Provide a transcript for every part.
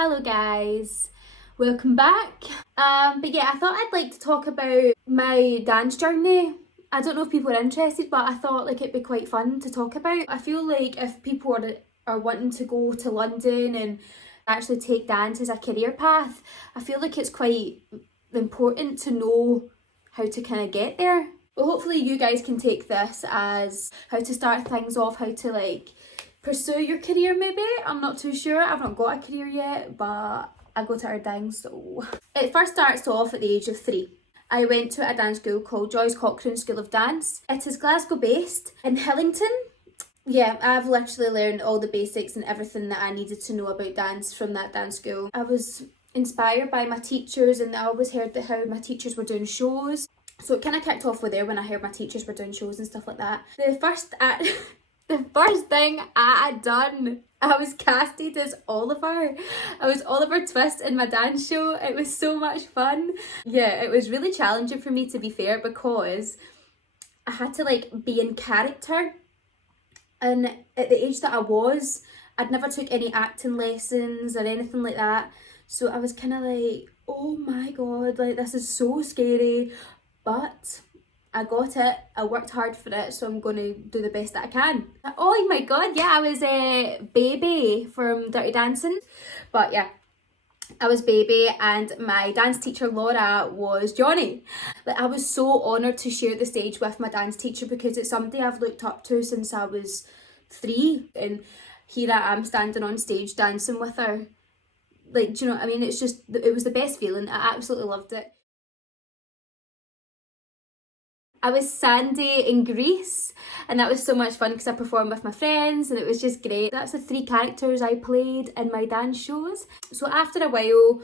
Hello guys, welcome back. But yeah, I thought I'd like to talk about my dance journey. I don't know if people are interested, but I thought like it'd be quite fun to talk about. I feel like if people are wanting to go to London and actually take dance as a career path, I feel like it's quite important to know how to kind of get there. But hopefully you guys can take this as how to start things off, how to like pursue your career maybe. I'm not too sure. I've not got a career yet, but I go to our dance. So it first starts off at the age of 3. I went to a dance school called Joyce Cochrane School of Dance. It is Glasgow based in Hillington. Yeah, I've literally learned all the basics and everything that I needed to know about dance from that dance school. I was inspired by my teachers, and I always heard that how my teachers were doing shows. So it kind of kicked off with there when I heard my teachers were doing shows and stuff like that. The first thing I had done, I was casted as Oliver. I was Oliver Twist in my dance show. It was so much fun. Yeah, it was really challenging for me, to be fair, because I had to like be in character. And at the age that I was, I'd never took any acting lessons or anything like that. So I was kind of like, oh my God, like this is so scary. But I got it, I worked hard for it, so I'm going to do the best that I can. Oh my God, yeah, I was Baby from Dirty Dancing. But yeah, I was Baby, and my dance teacher Laura was Johnny. Like, I was so honoured to share the stage with my dance teacher because it's somebody I've looked up to since I was 3, and here I am standing on stage dancing with her. Like, do you know what I mean? It's just, it was the best feeling. I absolutely loved it. I was Sandy in Greece, and that was so much fun because I performed with my friends and it was just great. That's the 3 characters I played in my dance shows. So after a while,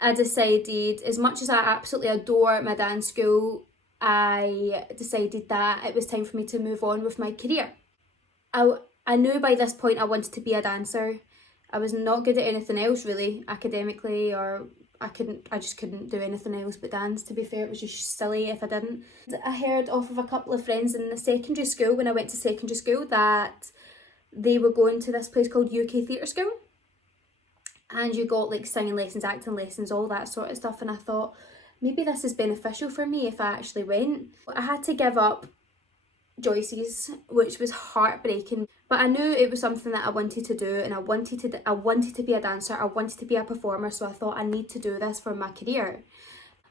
I decided, as much as I absolutely adore my dance school, I decided that it was time for me to move on with my career. I knew by this point I wanted to be a dancer. I was not good at anything else really, academically, or I just couldn't do anything else but dance. To be fair, it was just silly if I didn't. I heard off of a couple of friends in the secondary school, when I went to secondary school, that they were going to this place called UK Theatre School, and you got like singing lessons, acting lessons, all that sort of stuff. And I thought, maybe this is beneficial for me if I actually went. I had to give up Joyce's, which was heartbreaking, but I knew it was something that I wanted to do, and I wanted to be a dancer, I wanted to be a performer, so I thought I need to do this for my career.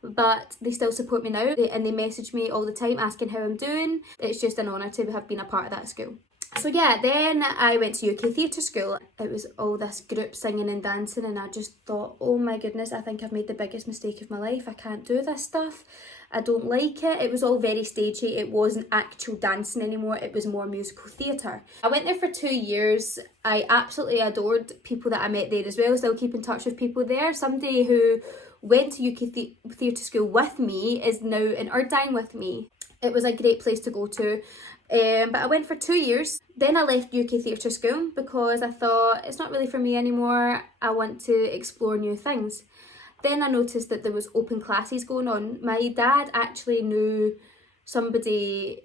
But they still support me now, and they message me all the time asking how I'm doing. It's just an honour to have been a part of that school. So yeah, then I went to UK Theatre School. It was all this group singing and dancing, and I just thought, oh my goodness, I think I've made the biggest mistake of my life. I can't do this stuff. I don't like it. It was all very stagey. It wasn't actual dancing anymore. It was more musical theatre. I went there for 2 years. I absolutely adored people that I met there as well. Still keep in touch with people there. Somebody who went to UK Theatre School with me is now in Erdine with me. It was a great place to go to. But I went for 2 years. Then I left UK Theatre School because I thought it's not really for me anymore. I want to explore new things. Then I noticed that there was open classes going on. My dad actually knew somebody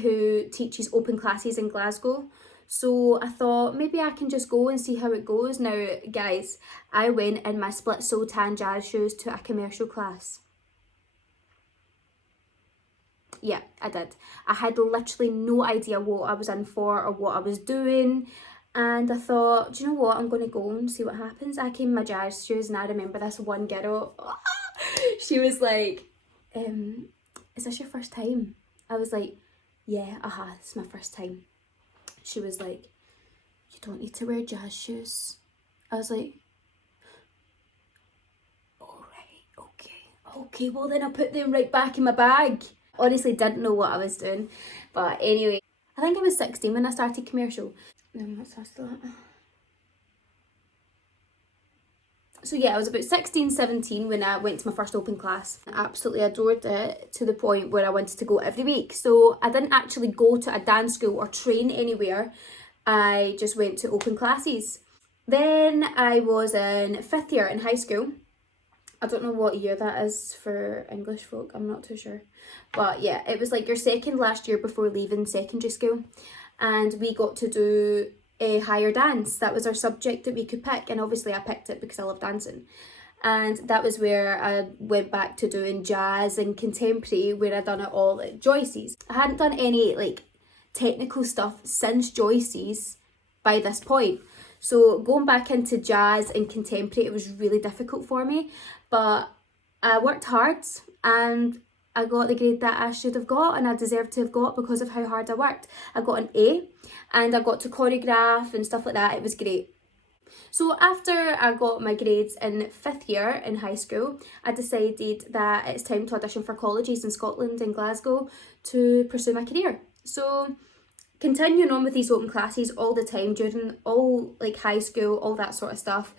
who teaches open classes in Glasgow. So I thought maybe I can just go and see how it goes. Now, guys, I went in my split sole tan jazz shoes to a commercial class. Yeah, I did. I had literally no idea what I was in for or what I was doing. And I thought, do you know what? I'm going to go and see what happens. I came in my jazz shoes, and I remember this one girl. She was like, is this your first time? I was like, yeah, it's my first time. She was like, you don't need to wear jazz shoes. I was like, all right, okay, well then I'll put them right back in my bag. Honestly, didn't know what I was doing. But anyway, I think I was 16 when I started commercial. What's after that? So yeah, I was about 16, 17 when I went to my first open class. I absolutely adored it, to the point where I wanted to go every week. So I didn't actually go to a dance school or train anywhere. I just went to open classes. Then I was in 5th year in high school. I don't know what year that is for English folk, I'm not too sure. But yeah, it was like your second last year before leaving secondary school. And we got to do higher dance. That was our subject that we could pick, and obviously I picked it because I love dancing. And that was where I went back to doing jazz and contemporary, where I'd done it all at Joyce's. I hadn't done any like technical stuff since Joyce's by this point. So going back into jazz and contemporary, it was really difficult for me, but I worked hard and I got the grade that I should have got and I deserved to have got because of how hard I worked. I got an A and I got to choreograph and stuff like that. It was great. So after I got my grades in 5th year in high school, I decided that it's time to audition for colleges in Scotland and Glasgow to pursue my career. So continuing on with these open classes all the time during all like high school, all that sort of stuff,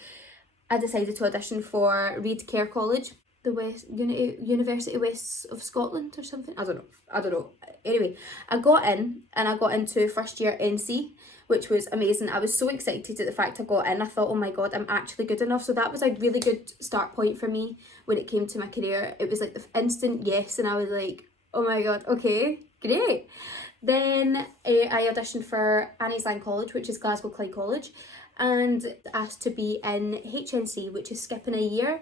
I decided to audition for Reed Care College, the University West of Scotland or something. I don't know. Anyway, I got in and I got into first year NC, which was amazing. I was so excited at the fact I got in. I thought, oh my god, I'm actually good enough. So that was a really good start point for me when it came to my career. It was like the instant yes, and I was like, oh my god, okay, great. Then I auditioned for Annie's Land College, which is Glasgow Clyde College, and asked to be in HNC, which is skipping a year.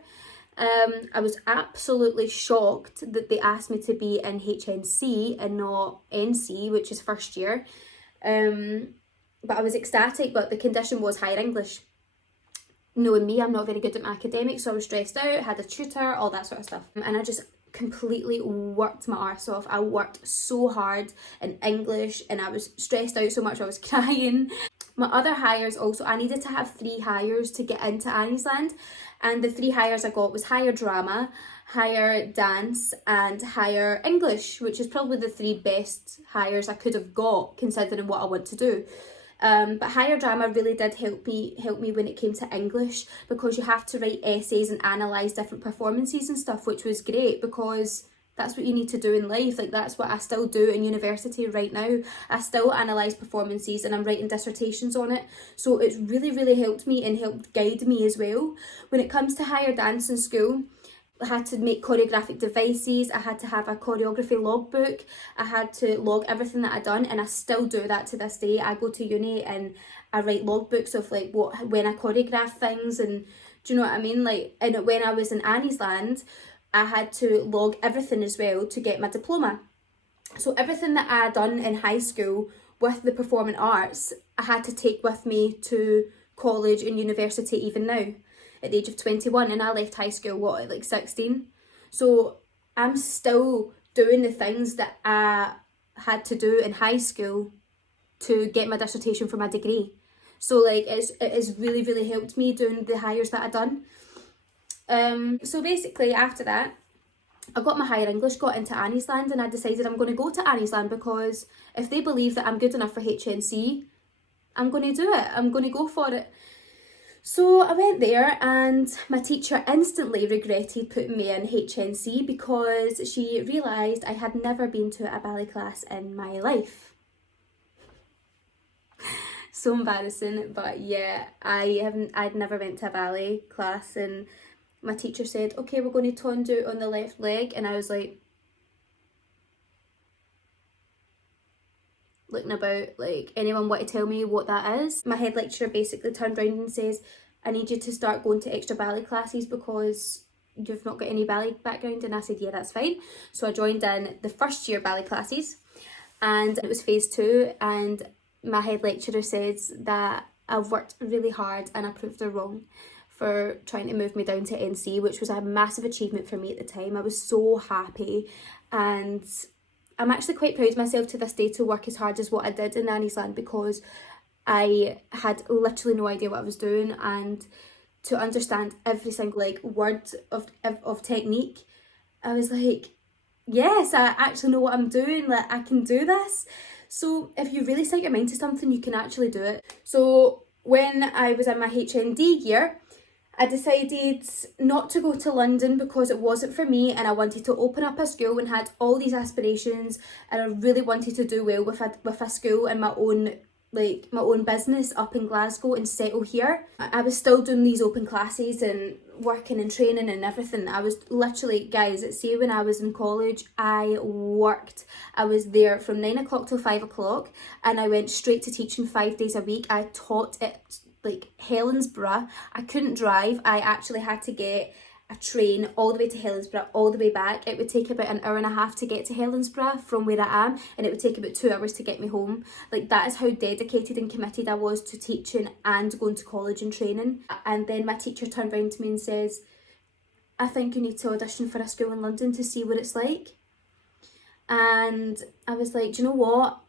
I was absolutely shocked that they asked me to be in HNC and not NC, which is first year. But I was ecstatic, but the condition was higher English. Knowing me, I'm not very good at my academics, so I was stressed out, had a tutor, all that sort of stuff. And I just completely worked my arse off. I worked so hard in English and I was stressed out so much I was crying. My other hires also, I needed to have 3 hires to get into Annie's Land, and the 3 hires I got was higher drama, higher dance and higher English, which is probably the 3 best hires I could have got considering what I want to do. But higher drama really did help me when it came to English, because you have to write essays and analyse different performances and stuff, which was great because that's what you need to do in life. Like, that's what I still do in university right now. I still analyse performances and I'm writing dissertations on it. So it's really, really helped me and helped guide me as well. When it comes to higher dance in school, I had to make choreographic devices, I had to have a choreography logbook, I had to log everything that I'd done, and I still do that to this day. I go to uni and I write logbooks of like when I choreograph things, and do you know what I mean? Like, and when I was in Annie's Land, I had to log everything as well to get my diploma. So everything that I had done in high school with the performing arts, I had to take with me to college and university even now at the age of 21, and I left high school, at like 16? So I'm still doing the things that I had to do in high school to get my dissertation for my degree. So like it has really, really helped me doing the hires that I've done. So basically after that, I got my higher English, got into Annie's Land, and I decided I'm going to go to Annie's Land because if they believe that I'm good enough for HNC, I'm going to do it. I'm going to go for it. So I went there and my teacher instantly regretted putting me in HNC because she realised I had never been to a ballet class in my life. So embarrassing, but yeah, I'd never went to a ballet class, and my teacher said, okay, we're going to tendu on the left leg, and I was like, looking about like, anyone want to tell me what that is? My head lecturer basically turned around and says, I need you to start going to extra ballet classes because you've not got any ballet background. And I said, yeah, that's fine. So I joined in the first year ballet classes, and it was phase 2, and my head lecturer says that I've worked really hard and I proved her wrong for trying to move me down to NC, which was a massive achievement for me at the time. I was so happy, and I'm actually quite proud of myself to this day to work as hard as what I did in Annie's Land, because I had literally no idea what I was doing, and to understand every single like word of technique, I was like, yes, I actually know what I'm doing, like I can do this. So if you really set your mind to something, you can actually do it. So when I was in my HND year, I decided not to go to London because it wasn't for me, and I wanted to open up a school and had all these aspirations, and I really wanted to do well with a school and my own business up in Glasgow and settle here. I was still doing these open classes and working and training and everything. I was literally, guys, see, when I was in college, I worked. I was there from 9 o'clock till 5 o'clock, and I went straight to teaching 5 days a week. I taught it like Helensburgh. I couldn't drive. I actually had to get a train all the way to Helensburgh, all the way back. It would take about an hour and a half to get to Helensburgh from where I am, and it would take about 2 hours to get me home. Like, that is how dedicated and committed I was to teaching and going to college and training. And then my teacher turned around to me and says, I think you need to audition for a school in London to see what it's like. And I was like, do you know what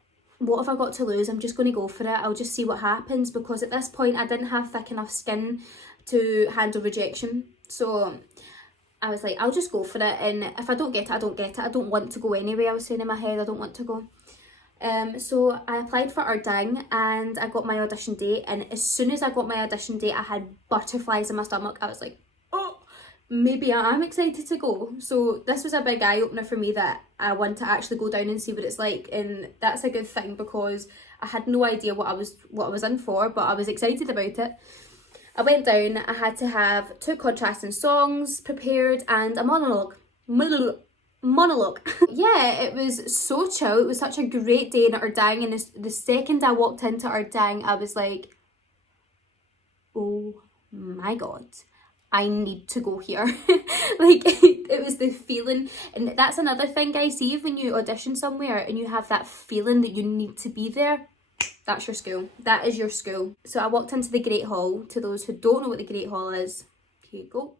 have I got to lose? I'm just going to go for it. I'll just see what happens, because at this point I didn't have thick enough skin to handle rejection. So I was like, I'll just go for it, and if I don't get it, I don't get it. I don't want to go anyway. I was saying in my head, I don't want to go. So I applied for Auditioning, and I got my audition date, and as soon as I got my audition date, I had butterflies in my stomach. I was like, oh, maybe I am excited to go. So this was a big eye-opener for me, that I want to actually go down and see what it's like, and that's a good thing, because I had no idea what I was in for, but I was excited about it. I went down. I had to have 2 contrasting songs prepared and a monologue. Yeah, it was so chill. It was such a great day in Auditioning, and the second I walked into Auditioning, I was like, oh my god, I need to go here. Like, it was the feeling. And that's another thing, guys. See, when you audition somewhere and you have that feeling that you need to be there, that's your school. That is your school. So I walked into the Great Hall. To those who don't know what the Great Hall is, here you go.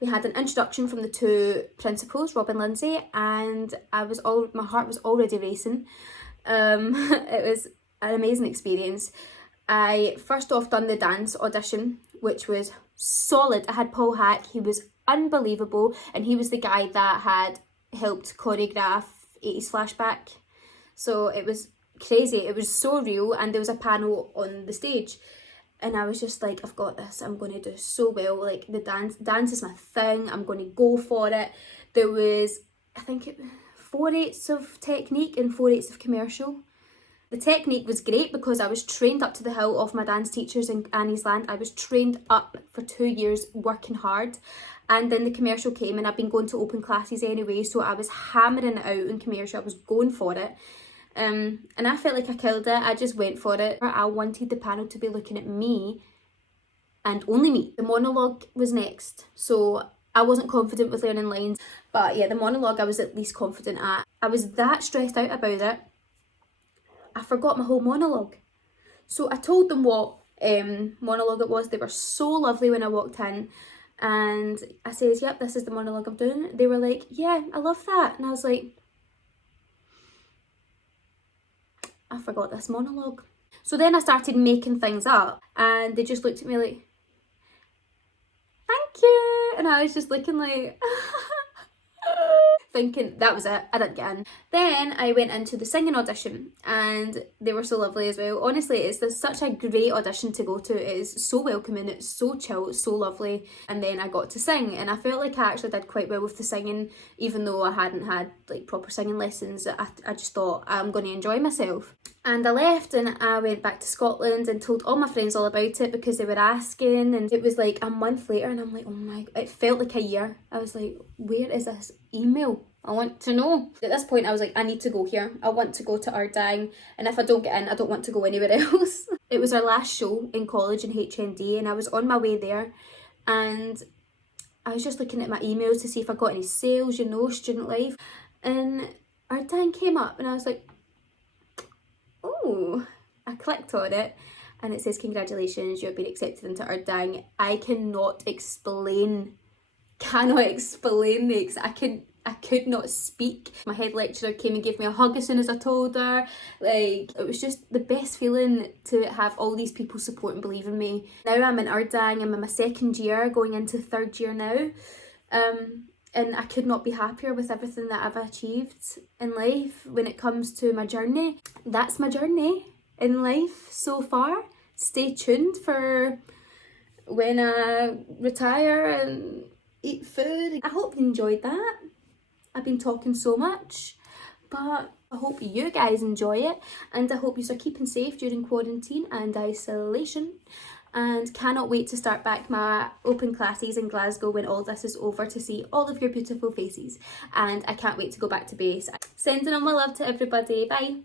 We had an introduction from the 2 principals, Rob and Lindsay, and my heart was already racing. It was an amazing experience. I first off done the dance audition, which was solid. I had Paul Hack. He was unbelievable, and he was the guy that had helped choreograph 80s Flashback. So it was crazy. It was so real, and there was a panel on the stage, and I was just like, I've got this. I'm going to do so well. Like, the dance is my thing. I'm going to go for it. There was, I think, 4/8 of technique and 4/8 of commercial. The technique was great because I was trained up to the hilt of my dance teachers in Annie's Land. I was trained up for 2 years working hard. And then the commercial came, and I've been going to open classes anyway, so I was hammering it out in commercial. I was going for it. And I felt like I killed it. I just went for it. I wanted the panel to be looking at me, and only me. The monologue was next. So I wasn't confident with learning lines. But yeah, the monologue I was at least confident at. I was that stressed out about it, I forgot my whole monologue. So I told them what monologue it was. They were so lovely when I walked in, and I says, yep, this is the monologue I'm doing. They were like, yeah, I love that. And I was like, I forgot this monologue. So then I started making things up, and they just looked at me like, thank you. And I was just looking like, thinking that was it, I didn't get in. Then I went into the singing audition, and they were so lovely as well. Honestly, it's such a great audition to go to. It is so welcoming, it's so chill, it's so lovely. And then I got to sing, and I felt like I actually did quite well with the singing, even though I hadn't had like proper singing lessons. I just thought, I'm going to enjoy myself. And I left, and I went back to Scotland and told all my friends all about it, because they were asking, and it was like a month later, and I'm like, oh my, it felt like a year. I was like, where is this email? I want to know. At this point, I was like, I need to go here. I want to go to Auditioning, and if I don't get in, I don't want to go anywhere else. It was our last show in college in HND, and I was on my way there, and I was just looking at my emails to see if I got any sales, you know, student life, and Auditioning came up, and I was like, oh, I clicked on it, and it says, congratulations, you've been accepted into Auditioning. I cannot explain the I could not speak. My head lecturer came and gave me a hug as soon as I told her. Like, it was just the best feeling to have all these people support and believe in me. Now I'm in Auditioning, I'm in my second year, going into third year now. And I could not be happier with everything that I've achieved in life when it comes to my journey. That's my journey in life so far. Stay tuned for when I retire and eat food. I hope you enjoyed that. I've been talking so much, but I hope you guys enjoy it, and I hope you are keeping safe during quarantine and isolation. and cannot wait to start back my open classes in Glasgow when all this is over, to see all of your beautiful faces, and I can't wait to go back to base. Sending all my love to everybody. Bye.